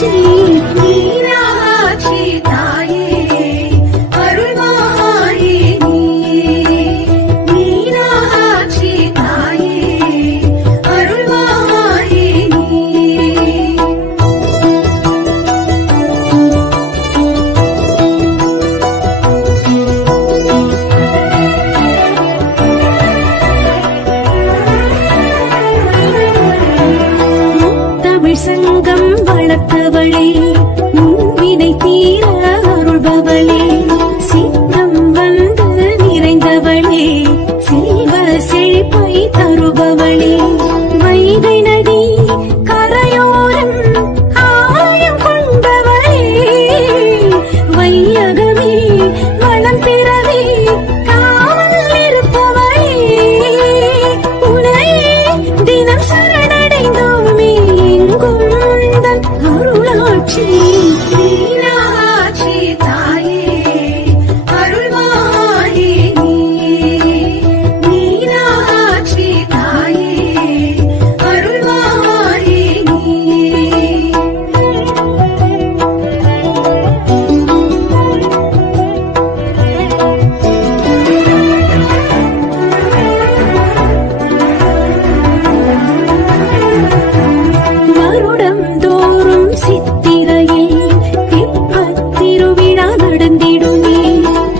அருளாட்சி மீனாட்சி தாயே அருள்வாயே நீயே மீனாட்சி தாயே அருள்வாயே நீயே தமிழ் சங்கம் வளர்த்தவளே முன்வினை தீர அருள்பவளே சித்தம் வந்து நிறைந்தவளே செல்வ செழிப்பை தருபவளே வைகை நதி கரையோரம் ஆலயம் கொண்டவளே வையகமே வளம் பெறவே காவல் இருப்பவளே உனையே தினம் சரணடைந்தோமே எங்கும் உந்தன் அருளாட்சி மீனாட்சி தாயே அருள்வாயே நீயே மீனாட்சி தாயே அருள்வாயே நீயே வருடம் தோறும் சித்திரையில் தெப்பத் திருவிழா நடந்திடுமே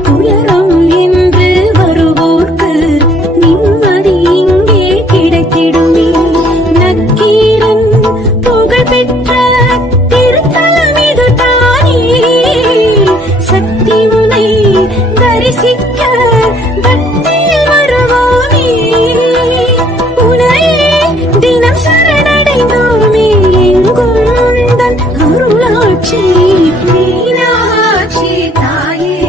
துயரம் என்று வருவோர்க்கு நிம்மதி இங்கே கிடைத்திடுமே நக்கீரன் புகழ் பெற்ற திருத்தலம் இது தானே சக்தி உனை தரிசிக்க பக்தியில் வருவோமே உனையே தினம் சரணடைந்தோமே எங்கும் உந்தன் அருளாட்சி மீனாட்சி தாயே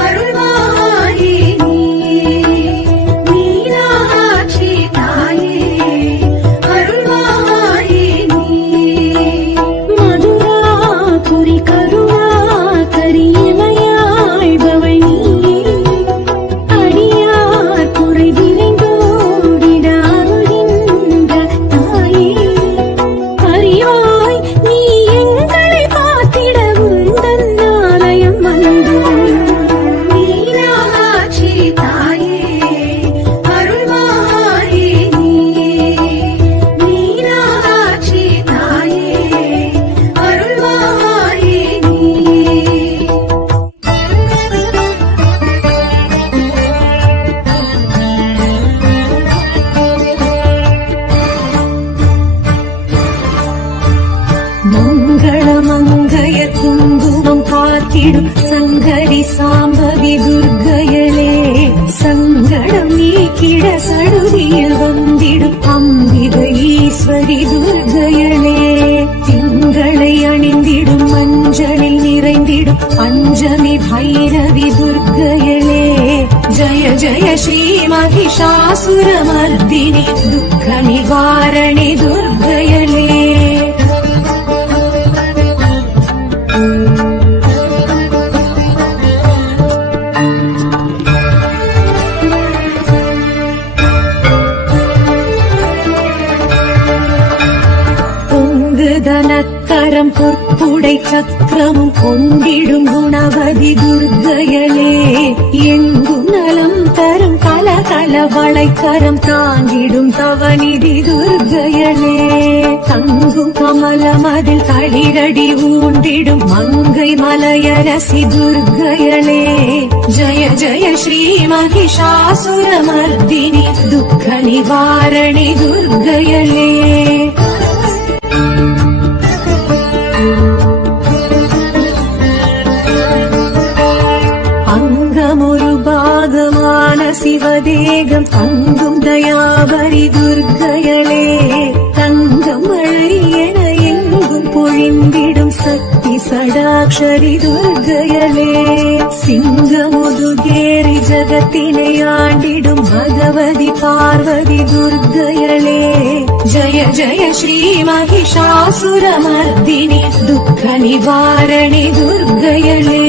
அருள்வாயே நீயே மீனாட்சி தாயே அருள்வாயே நீயே மதுராபுரி கருணா கரியமையாழ்பவள் நீயே அடியார் குறை விரைந்தோடிட அருள்கின்ற தாயே அறிவாய் நீ எங்களை பார்த்திட உந்தன் ஆலயம் வந்தோம் மீனாட்சி தாயே அருள்வாயே நீயே மீனாட்சி தாயே அருள்வாயே நீயே மங்கள மங்கைய குங்குமம் காத்திடும் சங்கரி சாம்பவி துர்க்கையளே சங்கடம் நீக்கிட சடுதியில் வந்திடும் அம்பிகை ஈஸ்வரி துர்க்கையளே திங்களை அணிந்திடும் மஞ்சளில் நிறைந்திடும் பஞ்சமி பைரவி துர்க்கையளே ஜய ஜய ஸ்ரீ மகிஷாசுரமர்தினி துக்க நிவாரணி துர்க்கையளே தனக்கரம் பொற்புடை சக்கரமும் கொண்டிடும் குணவதி துர்க்கையளே எங்கும் நலம் தரும் கலகல வளைக்கரம் தாங்கிடும் தவநிதி துர்க்கையளே தங்கும் கமலமதில் களிரடி ஊண்டிடும் மங்கை மலையரசி துர்க்கையளே ஜய ஜய ஸ்ரீ மகிஷாசுரமர்தினி துக்க நிவாரணி துர்க்கையளே அங்கமொரு பாகமான சிவதேகம் தங்கும் தயாபரி துர்க்கையளே தங்கம் மழை என எங்கும் பொழிந்திடும் சக்தி சடாக்ஷரி துர்க்கையளே சிங்கமுதுகேரி ஜகத்தினை ஆண்டிடும் பகவதி பார்வதி துர்க்கையளே ஜய ஜய ஸ்ரீ மகிஷாசுரமர்தினி துக்க நிவாரணி துர்க்கையளே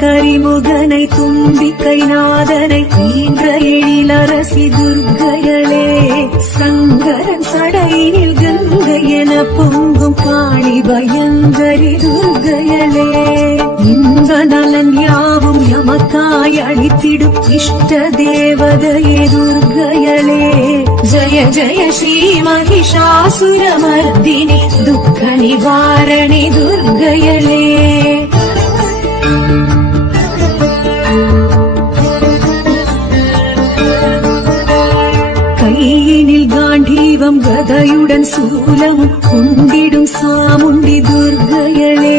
கரிமுகனை தும்பிக்கை நாதனை ஈன்ற எழிலரசி துர்க்கையளே சங்கரன் சடையில் கங்கை என பொங்கும் காளி பயங்கரி துர்க்கையளே இன்ப நலன் யாவும் எமக்காய் அளித்திடும் இஷ்ட தேவதையே துர்க்கையளே ஜய ஜய ஸ்ரீ மகிஷாசுரமர்தினி துக்க நிவாரணி துர்க்கையளே கையினில் காண்டீவம் கதையுடன் சூலமும் குண்டிடும் சாமுண்டி துர்க்கையளே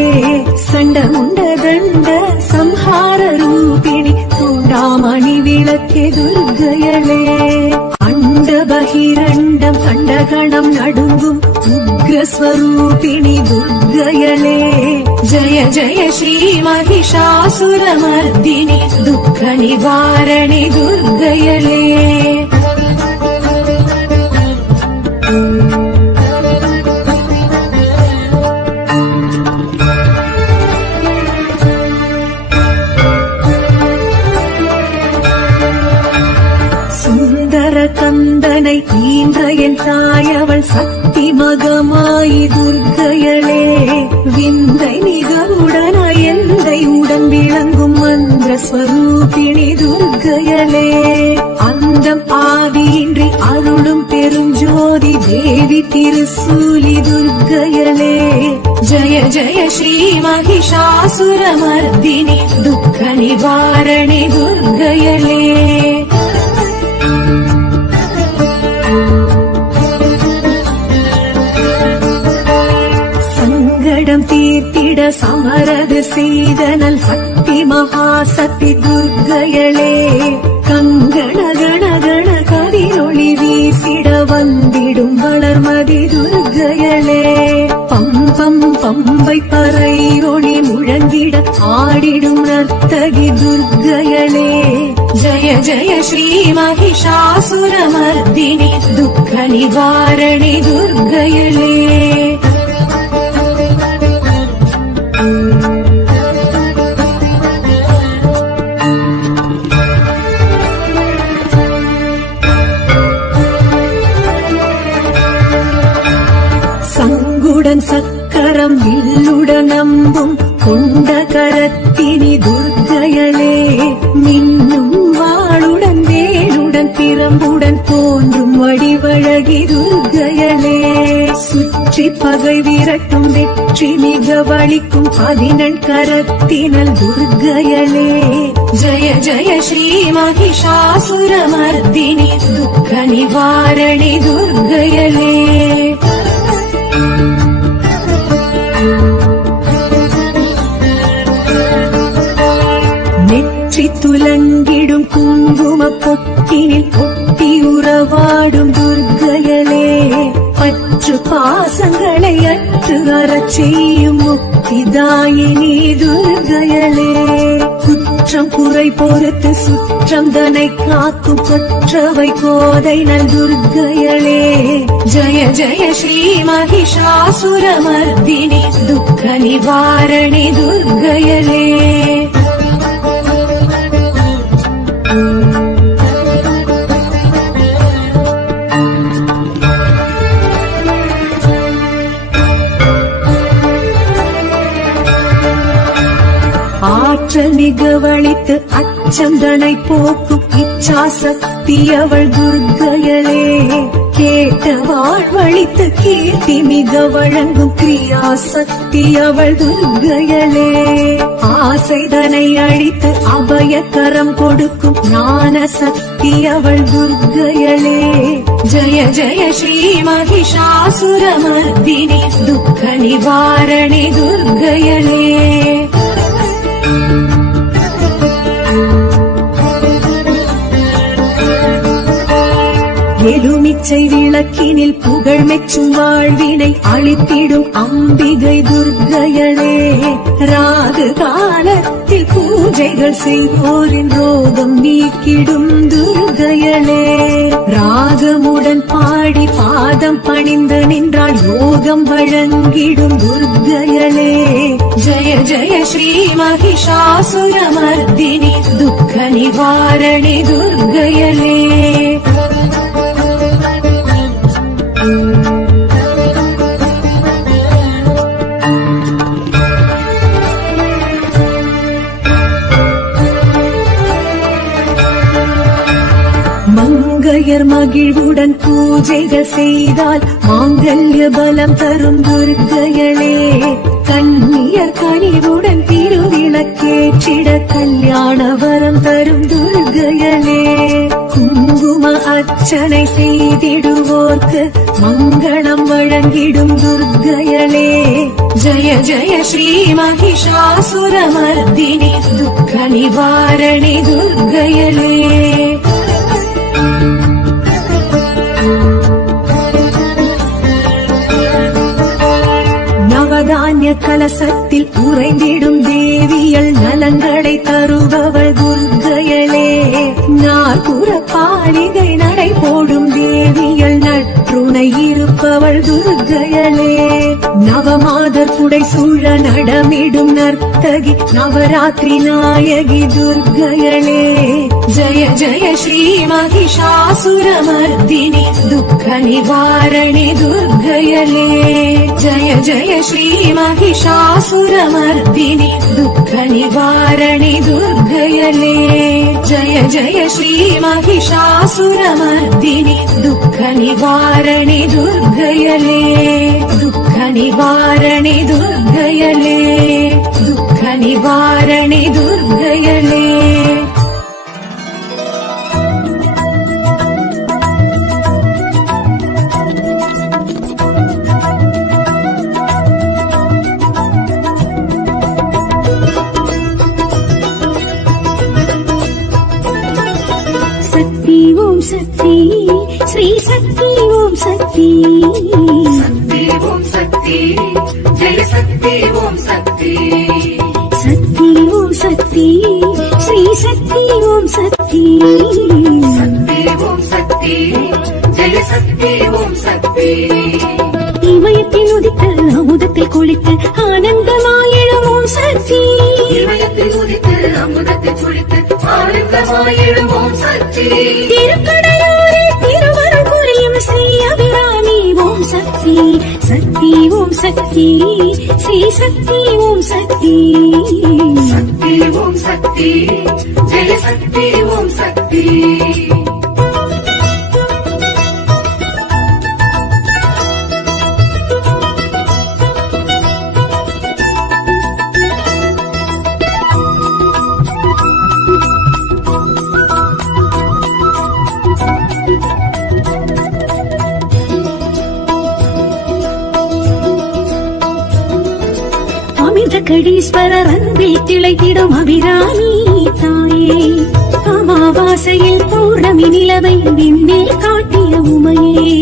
சண்டமுண்ட தண்ட சம்ஹார ரூபிணி தூண்டாமணி விளக்கே துர்க்கையளே அண்ட பகிரண்டம் கண்டகணம் நடுங்கும் உக்ரஸ்வரூபிணி துர்க்கையளே ஜய ஜய ஸ்ரீ மகிஷாசுரமர்தினி துக்க நிவாரணி துர்க்கையளே கந்தனை ஈன்ற என் தாயவள் சக்தி மகமாயி துர்க்கையளே விந்தை மிகவுடனாய் எந்தை உடன் விளங்கும் மந்திர ஸ்வரூபிணி துர்க்கையளே அந்தம் ஆதியின்றி அருளும் பெருஞ்சோதி தேவி திருசூலி துர்க்கையளே ஜய ஜய ஸ்ரீ மகிஷாசுரமர்தினி துக்க நிவாரணி துர்க்கையளே தீர்த்திட சமரது செய்தனல் சக்தி மகாசக்தி துர்க்கையளே கங்கண கண கண கதிரொளி வீசிட வந்திடும் வளர்மதி துர்க்கையளே பம்பம் பம்பை பறை ஒளி முழங்கிட ஆடிடும் நர்த்தகி துர்க்கையளே ஜய ஜய ஸ்ரீ மகிஷாசுரமர்தினி துக்க நிவாரணி துர்க்கையளே சங்குடன் சக்கரம் வில்லுடன் நம்பும் கொண்ட கரத்தினி துர்க்கையளே மின்னும் வாளுடன் வேலுடன் பிரம்புடன் தோன்றும் வடிவழகி துர்க்கையளே சுற்றி பகை விரட்டும் வெற்றி மிக வலிக்கும் 11 கரத்தினல் துர்க்கையளே ஜய ஜய ஸ்ரீ மகிஷாசுரமர்தினி துக்க நிவாரணி துர்க்கையளே நெற்றி துலங்கிடும் குங்கும பொட்டினில் பொட்டி உறவாடும் துர்க்கையளே பற்று பாசங்களை அற்று அறச் செய்யும் முக்திதாயினி துர்க்கையளே குற்றம் குறை பொறுத்து சுற்றம் தனை காக்கும் கொற்றவை கோதை நல் துர்க்கையளே ஜய ஜய ஸ்ரீ மகிஷாசுரமர்தினி துக்க நிவாரணி துர்க்கையளே ஆற்றல் மிகவழித்து அச்சந்தனை போக்கும் இச்சாசக்தி அவள் துர்க்கையளே கேட்ட வாழ்வழித்து கீர்த்தி மிக வழங்கும் கிரியாசக்தி அவள் துர்க்கையளே ஆசைதனை அழித்து அபயக்கரம் கொடுக்கும் ஞான சக்தி அவள் துர்க்கையளே ஜய ஜய ஸ்ரீ மகிஷாசுரமர்தினி துக்க நிவாரணி துர்க்கையளே எலுமிச்சை விளக்கினில் புகழ் மெச்சும் வாழ்வினை அளித்திடும் அம்பிகை துர்க்கையளே ராகு காலத்தில் பூஜைகள் செய்வோரின் ரோகம் நீக்கிடும் துர்க்கையளே ராகமுடன் பாட திருவடி பாதம் பணிந்து நின்றாள் யோகம் வழங்கிடும் துர்க்கையளே. ஜெய ஜெய ஸ்ரீ மகிஷாசுரமர்தினி துக்க நிவாரணி துர்க்கையளே. மங்கையர் மகிழ்வுடன் பூஜைகள் செய்தால் மாங்கல்ய பலம் தரும் துர்க்கையளே. கன்னியர் கனிவுடன் திருவிளக்கேற்றிட கல்யாண வரம் தரும் துர்க்கையளே. குங்கும அர்ச்சனை செய்திடுவோர்க்கு மங்களம் வழங்கிடும் துர்க்கையளே. ஜெய ஜெய ஸ்ரீ மகிஷாசுரமர்தினி துக்க நிவாரணி துர்க்கையளே. நவதானிய கலசத்தில் உறைந்திடும் தேவியல் நலங்களை தருபவள் துர்க்கையளே. நாற்புற பாலிகை நடை போடும் தேவியல் நற்றுணை இருப்பவள் துர்க்கையளே. நவமாதர் புடை சூழ நடமிடும் நர்த்தகி நவராத்திரி நாயகி துர்க்கையளே. ஜெய ஜெய ஸ்ரீ மகிஷாசுரமர்தினி துக்க நிவாரணி துர்க்கையளே. ஜெய ஜெய ஸ்ரீ மகிஷாசுரமர்தினி துக்க நிவாரணி துர்க்கையளே. ஜெய ஜெய ஸ்ரீ மகிஷாசுரமர்தினி துக்க நிவாரணி துர்க்கையளே. துக்க நிவாரணி துர்க்கையளே. துக்க நிவாரணி துர்க்கையளே. சக்தி ஸ்ரீ சக்தி ஓம் சக்தி. சக்தி ஓம் சக்தி ஜெய சக்தி ஓம் சக்தி. சக்தி ஓம் சக்தி ஸ்ரீ சக்தி ஓம் சக்தி. சக்தி ஓம் சக்தி ஜெய சக்தி ஓம் சக்தி. இமயத்தில் உதித்த அமுதத்தில் குளித்து ஆனந்தமாயிடும் ஓம் சக்தி. இமயத்தில் உதித்து அமுதத்தில் குளித்து ஆனந்தமாயிடும் ஓம் சக்தி. திருக்கடையூரில் திருவருள் புரியும் ஸ்ரீ அபிராமி ஓம் சக்தி. சக்தி ஓம் சக்தி ஸ்ரீ சக்தி ஓம் சக்தி. சக்தி ஓம் சக்தி ஜெய சக்தி ஓம் சக்தி. கடீஸ்வரர் அன்பில் திளைத்திடும் அபிராமி தாயே. அமாவாசையில் பௌர்ணமி நிலவை விண்ணில் காட்டிய உமையே.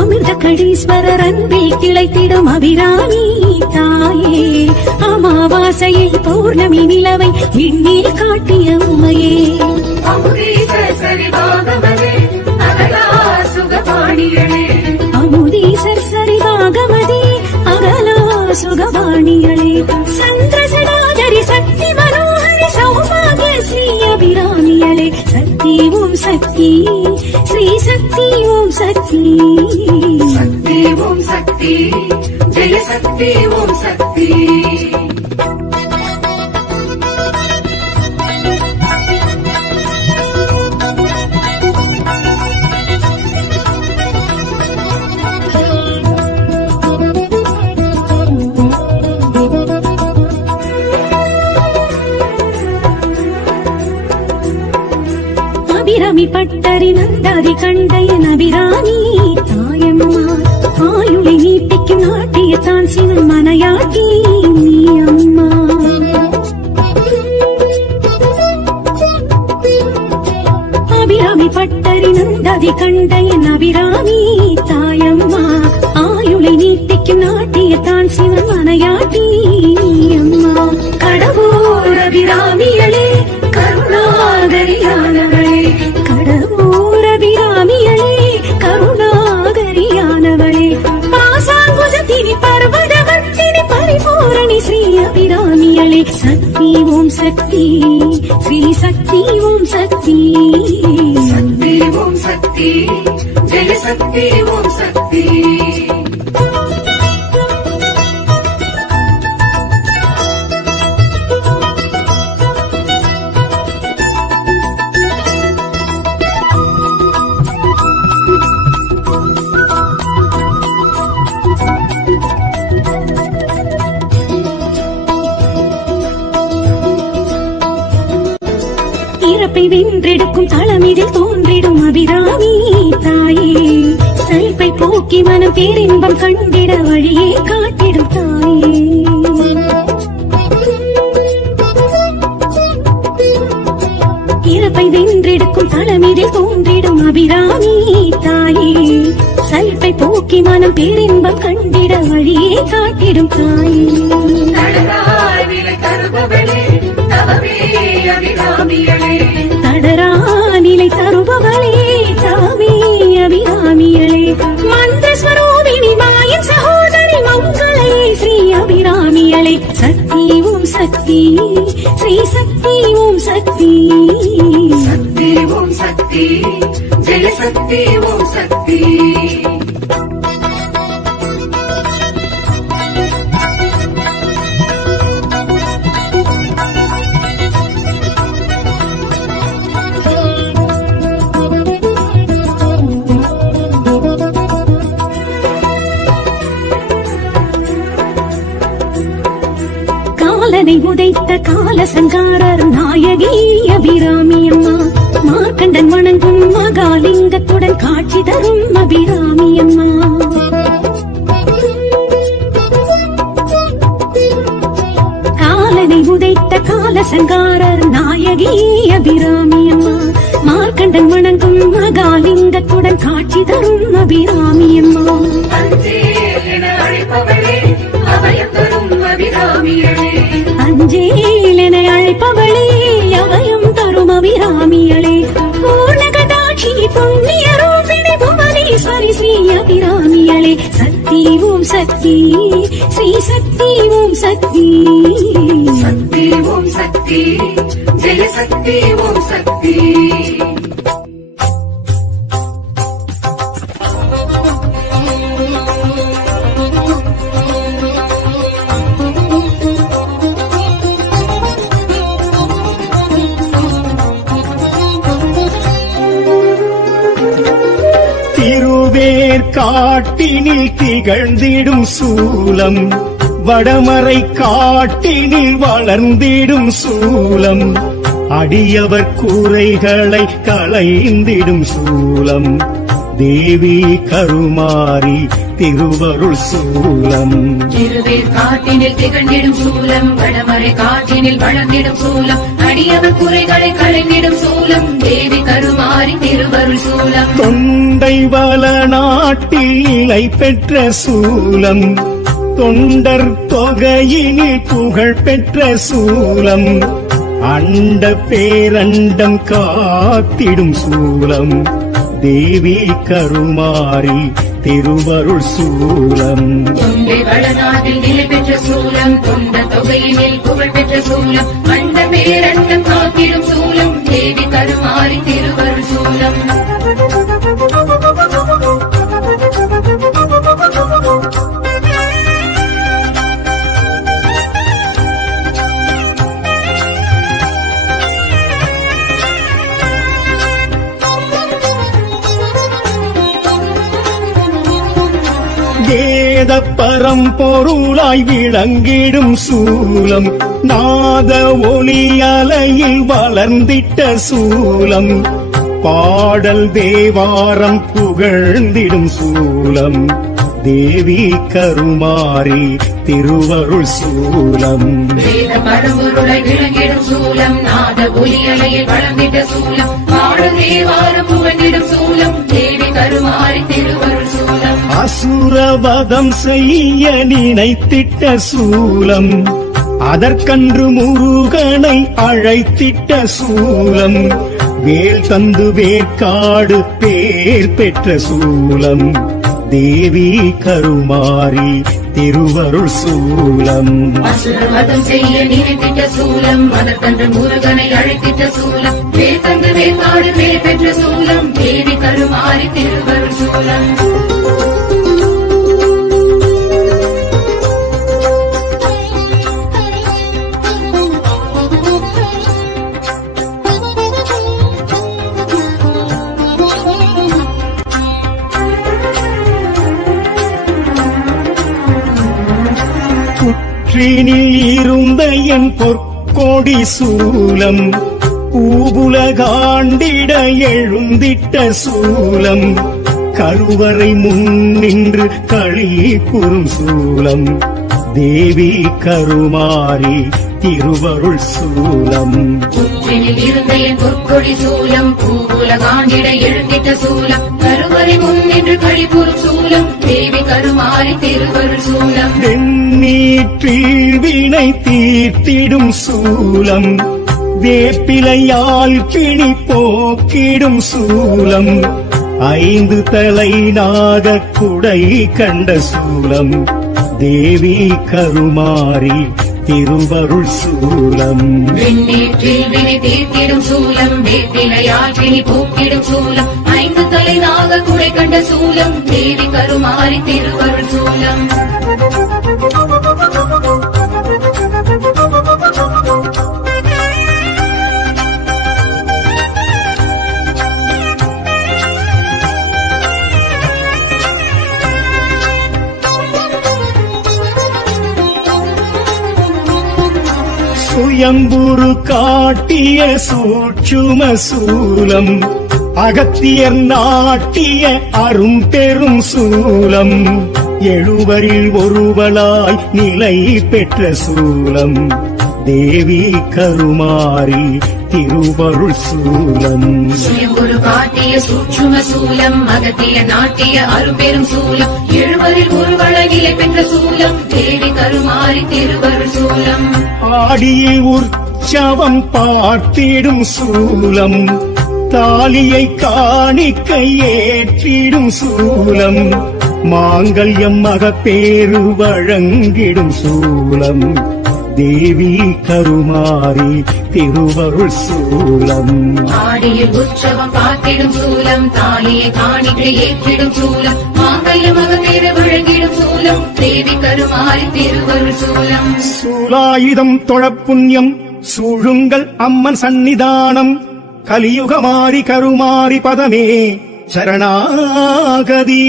அமிர்த கடீஸ்வரர் அன்பில் திளைத்திடும் அபிராமி தாயே. அமாவாசையில் பௌர்ணமி நிலவை விண்ணில் காட்டிய உமையே. அமுதீசர் சரிவாகமதே அகலா சுகபாணியளே. அமுதீசர் சரிவாகமதே அகலா சுகபாணியளே. சந்திரசடாதரி சக்தி மனோஹரி சௌபாகிய ஸ்ரீ அபிராமியளே. சக்தி ஓம் சக்தி ஸ்ரீ சக்தி ஓம் சக்தி. சக்தி ஓம் சக்தி ஜெய சக்தி ஓம் சக்தி. அபிராமி பட்டரி நந்தாதி கண்டையன் அபிராமி தாயம்மா. ஆயுளை நீட்டிக்கும் நாட்டிய தான் சிவன் மனையாட்டி நீ அம்மா. அபிராமி பட்டரி நந்தாதி கண்டையன் அபிராமி தாயம்மா. ஆயுளை நீட்டிக்கும் நாட்டிய தான் சிவன் மனையாட்டி நீ அம்மா. கடவுள் அபிராமியளே கருணாக ஸ்ரீ சக்தி ஓம் சக்தி சக்தி ஓம் சக்தி ஜெய சக்தி ஓம் சக்தி இறப்பை வென்றெடுக்கும் தளமிதில் தோன்றிடும் அபிராமி தாயே சலிப்பை போக்கி மனம் பேரின்பம் கண்டிட வழியே காட்டிடும் தாயே இறப்பை வென்றெடுக்கும் தளமிதில் தோன்றிடும் அபிராமி தாயே சலிப்பை போக்கி மனம் பேரின்பம் கண்டிட வழியே காட்டிடும் தாயே தடராய் நிலை தருபவளே தவமே அபிராமியளே தடரா நிலை தருபவளே தாவே அபிராமியளே மந்திரஸ்வரூபிணி மாயின் சகோதரி மங்களே ஸ்ரீ அபிராமியளே சக்தி ஓம் சக்தி ஸ்ரீ சக்தி ஓம் சக்தி சக்தி ஓம் சக்தி ஜெய சக்தி ஓம் சக்தி காலனை உதைத்த கால சங்காரர் நாயகி அபிராமி அம்மா மார்க்கண்டன் வணங்கும் மகாலிங்கத்துடன் காட்சி தரும் அபிராமி அம்மா காலனை உதைத்த கால சங்காரர் நாயகி அபிராமி அம்மா மார்க்கண்டன் வணங்கும் மகாலிங்கத்துடன் காட்சி தரும் அபிராமி அம்மா அஞ்சேல் என அழைப்பவளே அபயம் தரும் அபிராமியளே அஞ்சேல் என அழைப்பவளே அபயம் தரும் அபிராமியளே பூர்ணகடாட்சி புண்ணிய ரூபிணி புவனேஸ்வரி ஸ்ரீ அபிராமியளே சக்தி ஓம் சக்தி ஸ்ரீ சக்தி ஓம் சக்தி சக்தி ஓம் சக்தி ஜெய சக்தி ஓம் சக்தி காட்டினில் திகழ்ந்திடும் சூலம் வடமறை காட்டினில் வளர்ந்திடும் சூலம் அடியவர் கூரைகளை களைந்திடும் சூலம் தேவி கருமாரி திருவருள் சூலம் திருவேர் காட்டினில் திகழ்ந்திடும் சூலம் வடமறை காற்றினில் வளர்ந்திடும் சூலம் அடியவர் குறைகளை களைந்திடும் சூலம் தேவி கருமாரி திருவருள் சூலம் தொண்டை வள நாட்டில் நிலை பெற்ற சூலம் தொண்டர் தொகையினில் புகழ் பெற்ற சூலம் அண்ட பேரண்டம் காத்திடும் சூலம் தேவி கருமாரி திருவருள் சூலம் தொண்டை வளநாட்டில் நிலை பெற்ற சூலம் தொண்ட தொகையினில் புகழ் பெற்ற சூலம் அண்ட பேரண்டம் காத்திடும் சூலம் தேவி கருமாரி திருவருள் சூலம் வேத பரம்பொருளாய் விளங்கிடும் சூலம் நாத ஒளி அலையில் வளர்ந்திட்ட சூலம் பாடல் தேவாரம் புகழ்ந்திடும் சூலம் தேவி கருமாரி திருவருள் சூலம் வேத பரம்பொருளை விளங்கிடும் சூலம் நாத ஒலியலையில் வளர்ந்திட்ட சூலம் பாடல் தேவாரம் புகழ்ந்திடும் சூலம் தேவி கருமாரி திருவருள் சூலம் அசுரவதம் செய்ய நினைத்திட்ட சூலம் அதற்கன்று முருகனை அழைத்திட்ட சூலம் வேல் தந்து வேற்காடு பேர் பெற்ற சூலம் தேவி கருமாரி திருவருள் சூலம். அசுரவதம் செய்ய நினைத்திட்ட சூலம், அதற்கன்று முருகனை அழைத்திட்ட சூலம், வேதந்து வேதாடு வேல் பெற்ற சூலம், தேவி கருமாறி திருவருள் சூலம். புற்றினில் இருந்த என் பொற்கொடி சூலம், பூவுலகாண்டிட எழுந்திட்ட சூலம், கருவறை முன்னின்று களி கூறும் சூலம், தேவி கருமாரி திருவருள் சூலம். புற்றினில் இருந்த என் பொற்கொடி சூலம், பூவுலகாண்டிட எழுந்திட்ட சூலம், கருவறை முன்னின்று கழிபுறும் சூலம், தேவி கருமாறி திருவருள் சூலம். வெண்ணீற்றில் வினை தீர்த்திடும் சூலம், வேப்பிலையால் கிணி போக்கிடும் சூலம், 5 தலை நாக குடை கண்ட சூலம், தேவி கருமாரி திருவருள் சூலம். வெண்ணீற்றில் வினை தீர்த்திடும் சூலம், வேப்பிலையால் கிணி போக்கிடும் சூலம், 5 தலை நாக குடை கண்ட சூலம், தேவி கருமாறி திருவருள் சூலம். சுயம்புரு காட்டிய சூட்சும சூலம், அகத்தியர் நாட்டிய அரும்பெரும் சூலம், 70 ஒருவளாய் நிலை பெற்ற சூலம், தேவி கருமாரி திருவருள் சூலம். சுயம்புரு காட்டிய சூட்சும சூலம், அகத்திய நாட்டிய அரும்பெரும் சூலம், 70 ஒருவளாய் நிலை பெற்ற சூலம், தேவி கருமாறி திருவருள் சூலம். ஆடியில் உற்சவம் பார்த்திடும் சூலம், தாலியை காணிக்கை ஏற்றிடும் சூலம், மாங்கல்யம் மகப்பேறு வழங்கிடும் சூலம், தேவி கருமாரி திருவருள் சூலம். ஆடியில் உற்சவம் பார்த்திடும் சூலம், தாலியை காணிக்கை ஏற்றிடும் சூலம், மாங்கல்யம் மகப்பேறு வழங்கிடும் சூலம், தேவி கருமாறி திருவருள் சூலம். சூலாயுதம் தொழப்புண்ணியம் சூழுங்கள் அம்மன் சந்நிதானம், கலியுகமாரி கருமாரி பதமே சரணாகதி.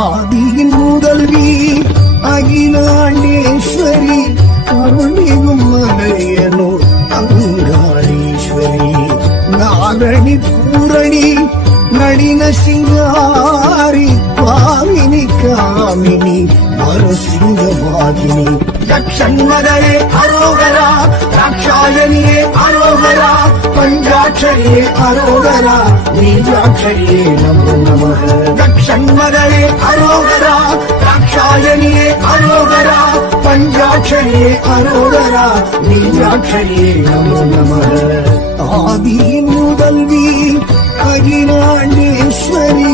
ஆதியின் முதல்வி அகிலாண்டேஸ்வரி, அருள்மிகும் மலையனூர் அங்காளீஸ்வரி, நாரணி பூரணி நளின சிங்காரி, பாவினி காமினி மறுசிங்கவாகினி, தட்சண்மதரே அரோகரா, தாட்சாயணியே அரோகரா, பஞ்சாட்சரியே அரோகரா, நீஜாட்சரியே நமோ நமः. தட்சண்மதரே அரோகரா, தாட்சாயணியே அரோகரா, பஞ்சாட்சரியே அரோகரா, நீஜாட்சரியே நமோ நமः. ஆதியின் முதல்வி அகிலாண்டேஸ்வரி,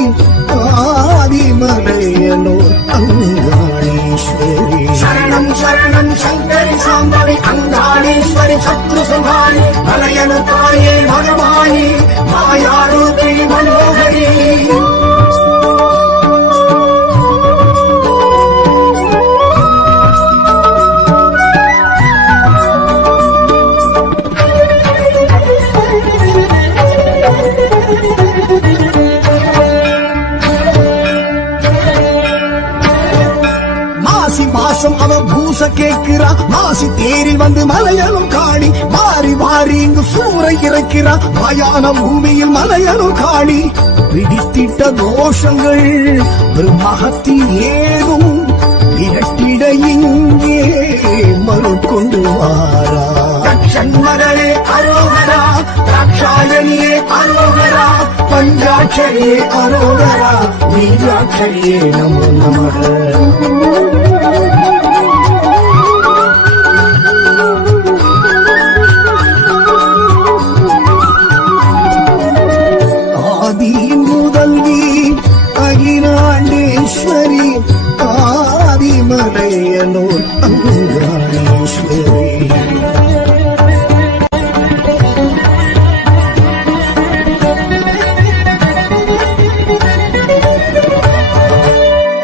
ஆதிமலையனூர் அங்காளீஸ்வரி, சரணம் சரணம் சங்கரி சாம்பவி அங்காளீஸ்வரி, சத்ரு சுகாரி மலையனு தாயே மகமாயி, மாயாரூபி மனோகரி. மாசம் அவ பூச கேட்கிறா, மாசி தேரில் வந்து மலையனும் காணி, வாரி வாரி இங்கு சூறை இறக்கிறா, மாயான பூமியில் மலையனும் காணி, பிடித்திட்ட தோஷங்கள் பிரம்மகத்தில் ஏதும் இரட்டிட இங்கே மறுக்கொண்டு வாரா. தட்சண்மதரே அரோகரா, தாட்சாயணியே அரோகரா, பஞ்சாட்சரியே அரோகரா பீஜாட்சரியே நமோ நமக. அகிலாண்டேஸ்வரி ஆதிமலையனூர் அங்காளேஸ்வரி.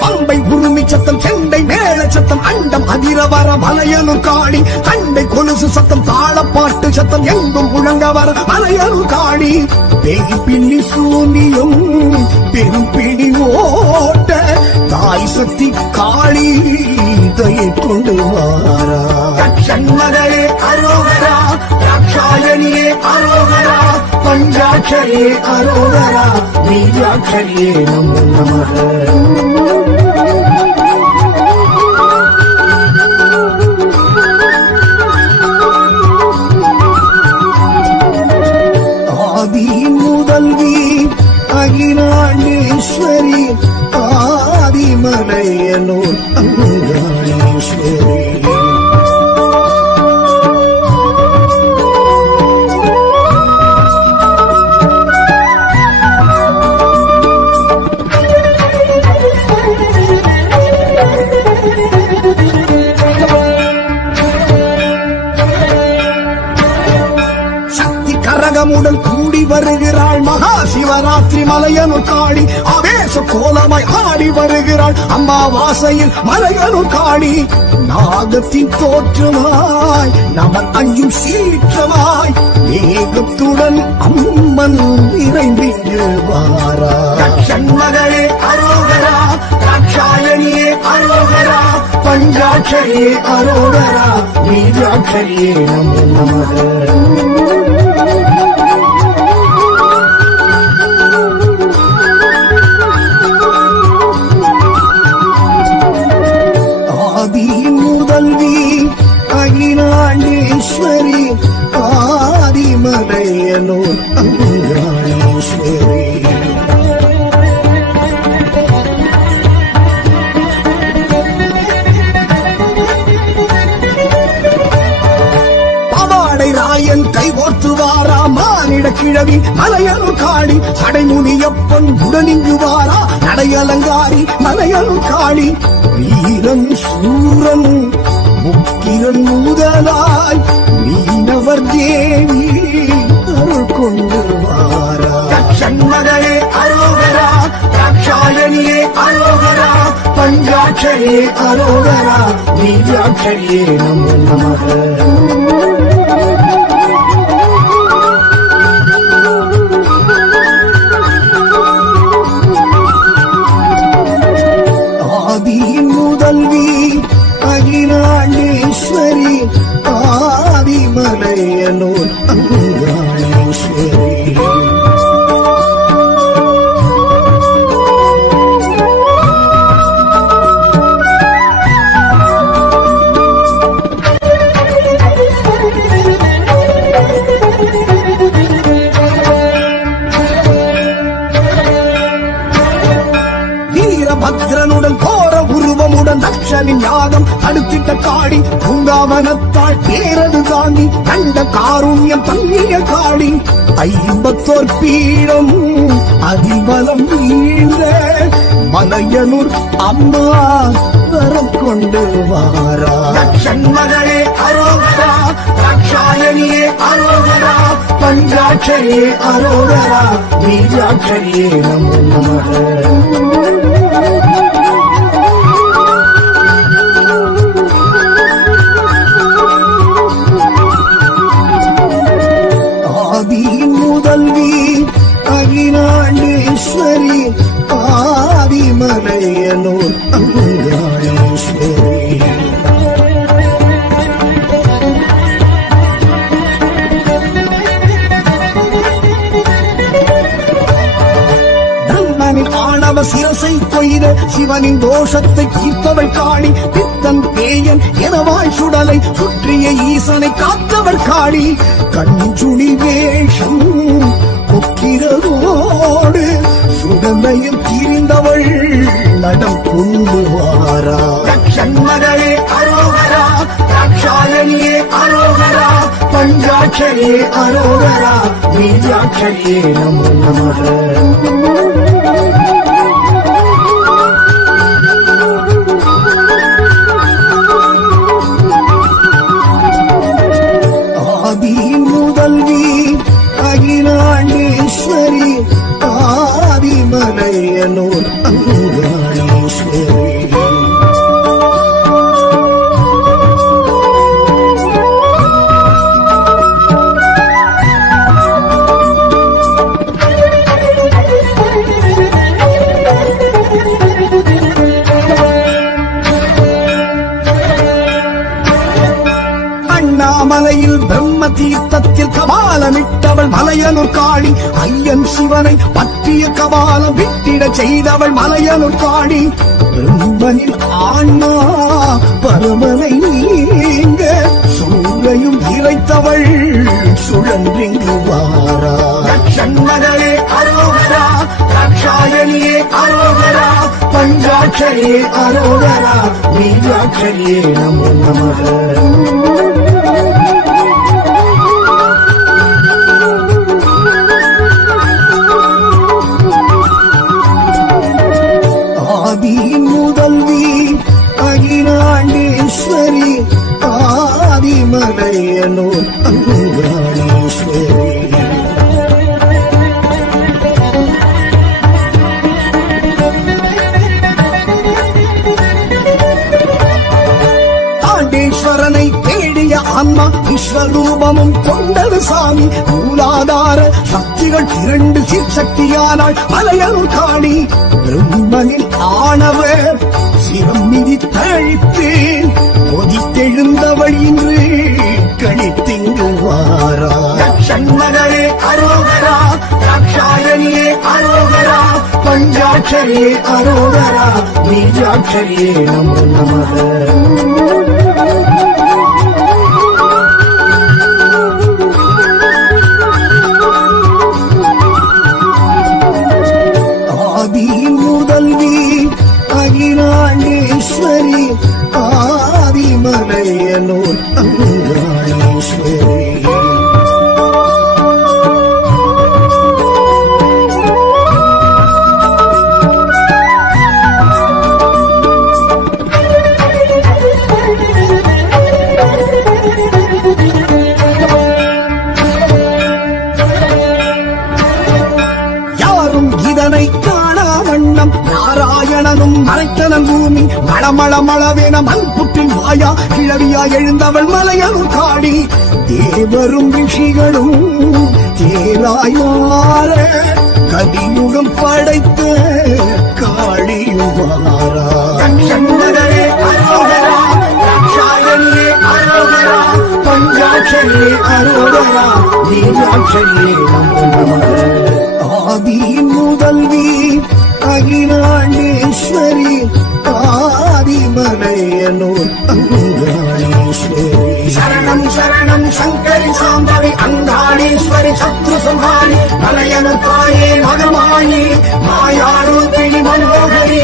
பம்பை உருமி சத்தம், செண்டை மேல சத்தம், அண்டம் அதிரவர மலையனூர் காளி. கண்டை கொலுசு சத்தம், தாளப்பாட்டு சத்தம், எங்கும் முழங்க வர மலையனூர் காளி. பேய் பின்னி சூனியும் பெரும் பிடி ஓட்ட தாய் சக்தி காளி தையை கொண்டு வாரா. சண்மகளே அரோகரா ராட்சாயணியே அரோகரா பஞ்சாட்சரியே அரோகரா பீஜாட்சரியே நமோ நமக. அகிலாண்டேஸ்வரி ஆதிமலையனூர் அங்காளேஸ்வரி. கரகமுடன் கூடி வருகிறாள் மகா சிவராத்திரி மலையனூர் காளி. ஆவேச கோலமாய் ஆடி வருகிறாள் அம்மாவாசையில் மலையனூர் காளி. நாகத்தின் தோற்றமாய் நமன் அஞ்சும் சீற்றமாய் ஏகத்துடன் அம்மன் நிறைந்திங்கு வாரா. சண்மகளே அரோகரா ராட்சாயணியே அரோகரா பஞ்சாட்சரியே அரோகரா பீஜாட்சரியே நமோ நமக. அகிலாண்டேஸ்வரி ஆதிமலையனூர் அங்காளேஸ்வரி. பவாடை ராயன் கை ஓட்டுவாரா மானிட கிழவி மலையனூர் காளி. சடைமுனியப்பன் உடனிங்கு வாரா நடையலங்காரி மலையனூர் காளி. வீரன் சூரன் முக்கிரன் முதலாய் மீனவர் தேவி அருள் கொண்டு வாரா. சண்மகளே அரோகரா ராட்சாயணியே அரோகரா பஞ்சாட்சரியே அரோகரா பீஜாட்சரியே நமோ நமக. அகிலாண்டேஸ்வரி ஆதிமலையனூர் அங்காளேஸ்வரி. வீரபத்ரனுடன் கோர உருவமுடன் தக்ஷனின் யாகம் தடுத்திட்ட காளி. பூங்காவனத்தாள் பேரது தாங்கி கண்ட காருண்யம் தங்கிய காளி. 54 பீடம் அதிபலம் வீழ்ந்த மலையனூர் அம்மா வரம் கொண்டு வாரா. சண்மகளே அரோகரா ராட்சாயணியே அரோகரா பஞ்சாட்சரியே அரோகரா பீஜாட்சரியே நமோ நமக. அகிலாண்டேஸ்வரி ஆதிமலையனூர் அங்காளேஸ்வரி. பிரம்மனின் ஆணவ சிரசை கொய்த சிவனின் தோஷத்தை தீர்த்தவள் காளி. பித்தன் பேயன் எனவாய் சுடலை சுற்றிய ஈசனை காத்தவள் காளி. கஞ்சுளி வேஷம் கொக்கிறதோள் அனலையும் திரிந்தவள் நடம் கொண்டு வாரா. ஷண்மகளே அரோகரா, தாட்சாயணியே அரோகரா, பஞ்சாட்சரியே அரோகரா, பீஜாட்சரியே நமோ நமः. அகிலாண்டேஸ்வரி ஆதிமலையனூர் அங்காளீஸ்வரி. அண்ணாமலையில் பிரம்ம தீர்த்தத்தில் கபாலமிட்டவள் மலையனூர் காளி. ஐயன் சிவனை பற்றிய கபாலம் விட்டிட செய்தவள் மலையனூர் காளி. பிரம்மனின் ஆன்மா பரமனை நீங்க சூரையும் இறைத்தவள் சுழன்றிங்கு வாரா. ஷண்மகளே அரோகரா, தாட்சாயணியே அரோகரா, பஞ்சாட்சரியே அரோகரா, பீஜாட்சரியே நமோ நமः. ஆதியின் முதல்வி அகிலாண்டேஸ்வரி ஆதிமலையனூர் அங்காளீஸ்வரி. ஆண்டேஸ்வரனை தேடிய ஆன்மா விஸ்வரூபமும் கொண்டது சாமி. மூலாதார சக்திகள் 2 சீர்சக்தியானாள் மலையனூர் காளி. பிரம்மனின் ஆணவ சிரம் மிதித்தழித்து கொதித்தெழுந்தவள் இன்று கணித்திங்கு வாரா. ஷண்மகளே அரோகரா, தாட்சாயணியே அரோகரா, பஞ்சாட்சரியே அரோகரா, பீஜாட்சரியே நமோ நமः. ஆதியின் முதல்வி அகிலாண்டேஸ்வரி ஆதிமலையனூர் அங்காளீஸ்வரி. இதனை காணா வண்ணம் நாராயணனும் மறைத்தனன் பூமி. மளமளமளவென மண் புற்றின் வாயா கிழவியா எழுந்தவள் மலையனூர் காளி. தேவரும் ரிஷிகளும் தேராய் மாற கலியுகம் படைத்த காளியும் வாரா. ஷண்மகளே அரோகரா, தாட்சாயணியே அரோகரா, பஞ்சாட்சரியே அரோகரா, பீஜாட்சரியே நமோ நமः. ஆதியின் முதல்வி அகிலாண்டேஸ்வரி ஆதிமலையனூர் அங்காளீஸ்வரி. சரணம் சரணம் சங்கரி சாம்பவி அங்காளீஸ்வரி சத்ரு சம்ஹாரி. மலையனூர் தாயே மகமாயி மாயாரூபிணி மனோகரி.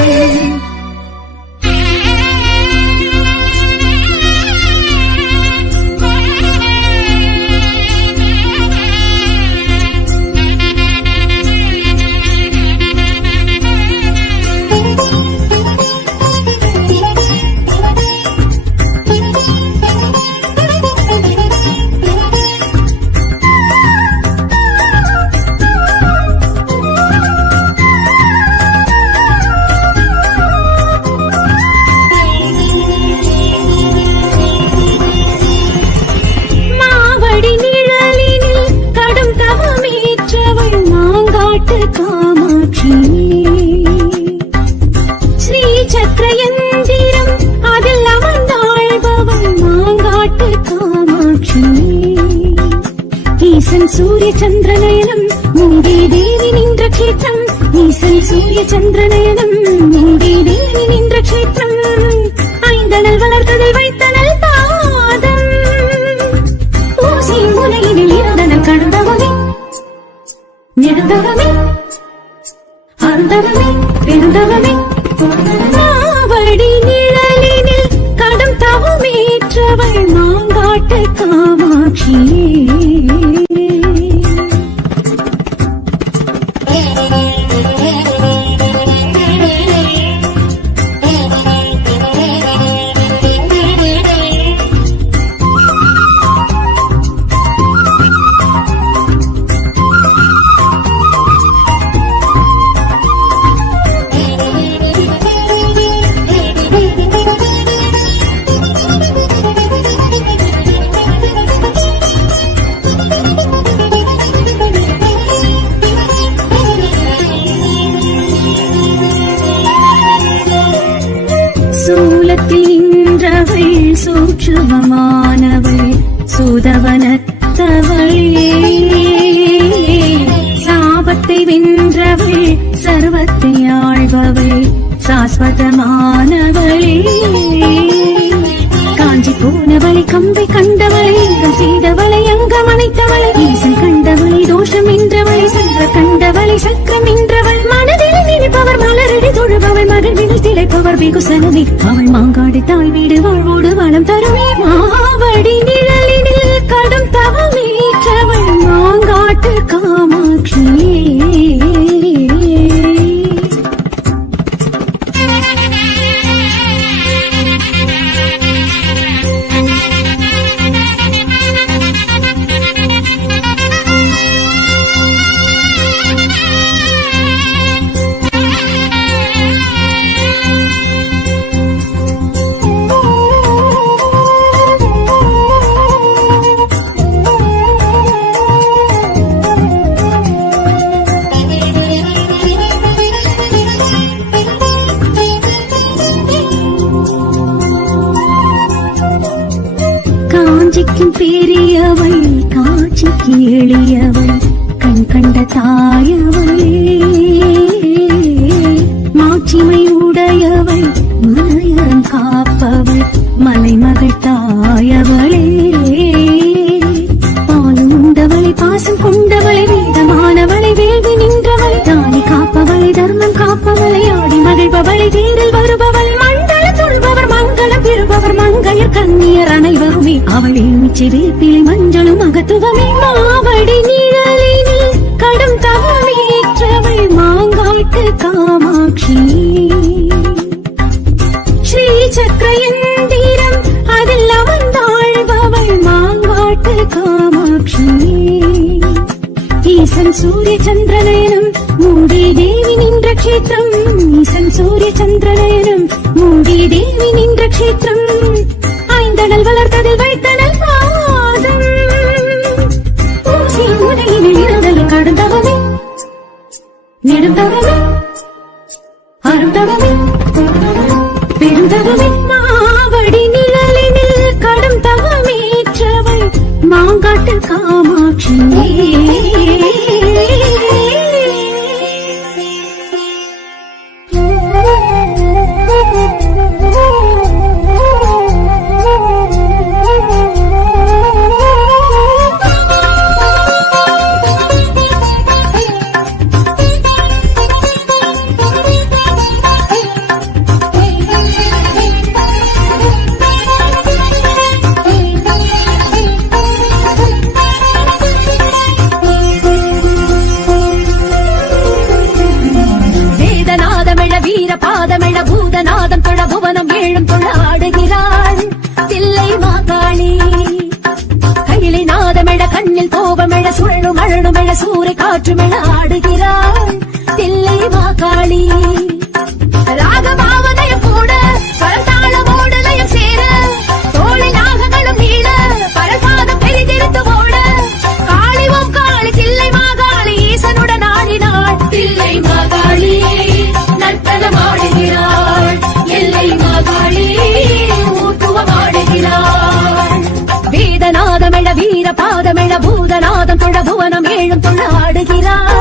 காமாட்சி ஸ்ரீ சக்கரயந்திரம் அதில் அமர்ந்தாழ்பவள் மாங்காட்டு காமாட்சி. ஈசன் சூரிய சந்திரநயனம் மூங்கி தேவி நின்ற க்ஷேத்திரம். ஈசன் சூரிய சந்திரநயனம் மூங்கி தேவி நின்ற க்ஷேத்திரம். ஐந்தனல் வளர்த்ததில் வைத்தனல் பாதம் ஊசி முனையினில் இருந்தனல் கடந்தவமே நெடுந்தவமே அந்த பெருந்தவமே பெருந்தவமே நாவடி நிழலினில் கடும் தவமேற்றவள் மாங்காட்டு காமாட்சியே சூலத்தில் நின்றவள் சூட்சுமமானவள் சூதவனத்தவளே சாபத்தை வென்றவள் சர்வத்தை ஆழ்பவள் சாஸ்வதமானவளே காஞ்சி போனவளை கம்பை கண்டவளை இங்கம் செய்தவளை அங்கம் அணைத்தவளை ஈசன் கண்டவளை தோஷம் என்றவளை சென்ற கண்டவளை சக்கரம் என்றவள் மனதில் நினைப்பவர் மலரடி தொழுபவள் மகிழ்வில் திளைப்பவர் வெகுசனமே அவள் மாங்காடு தாய் வீடு வாழ்வோடு வளம் தருமே மாவடி நிழலினில் கடும் தவமேற்றவள் மாங்காட்டு காமாட்சியே காஞ்சிக்கும் பெரியவள் காட்சிக்கு எளியவள் கண் கண்ட தாயவளே மாட்சிமை உடையவள் மலையறம் காப்பவள் மலைமகள் தாயவளே பாலும் உண்டவளை பாசம் கொண்டவளை வேதமானவளை வேள்வி நின்றவளை தானி காப்பவளை தர்மம் காப்பவளை ஆடி மகிழ்பவளை தேரில் வருபவள் மண்டல தொழுபவர் மங்களம் பெறுபவர் மங்கையர் கண்ணியர் அனைவருமே அவள் எலுமிச்சை வேப்பிலை மஞ்சளும் மகத்துவமே மாவடி நிழலினில் கடும் தவமேற்றவள் மாங்காட்டு காமாட்சி ஸ்ரீ சக்கர எந்திரம் அதில் அமர்ந்தாழ்பவள் மாங்காட்டு காமாட்சி ஈசன் சூரிய சந்திரநயனம் மூடி தேவி நின்ற க்ஷேத்திரம் ஈசன் சூரிய சந்திரநயனம் மூடி தேவி நின்ற க்ஷேத்திரம் ஐந்தடல் வளர்த்ததில் வைத்தனல் பாதம் ஊசி உதயினில் இருந்தல் கடந்தவமே நெடுந்தவமே அருந்தவமே பெருந்தவமே மாவடி நிழலினில் கடும் தவமேற்றவள் மாங்காட்டு காமாட்சி பாதமெழ பூதநாதம் தொழ புவனம் ஏழும் தொழ ஆடுகிறாள் தில்லை மாகாளி கையிலை நாதமெழ கண்ணில் கோபமெழ சுழலும் அழனுமெழ சூறை காற்றுமெழ ஆடுகிறாள் தில்லை மாகாளி ராகமாவதயம் கூட பரந்தாளமோடு லயம் சேர தோழி நாகங்களும் நீள பரசாதம் பெரிதிருத்து ஓட காளிவோம் காளி தில்லை மாகாளி ஈசனுடன் ஆடினாள் தில்லை மாகாளி நர்த்தனமாடுகிறாள் எல்லை மாகாளி ஊட்டுவமாடுகிறாள் வேதநாதமெழ வீர பாதமெழ பூதநாதம் தொழ புவனம் ஏழும் தொழ ஆடுகிறாள்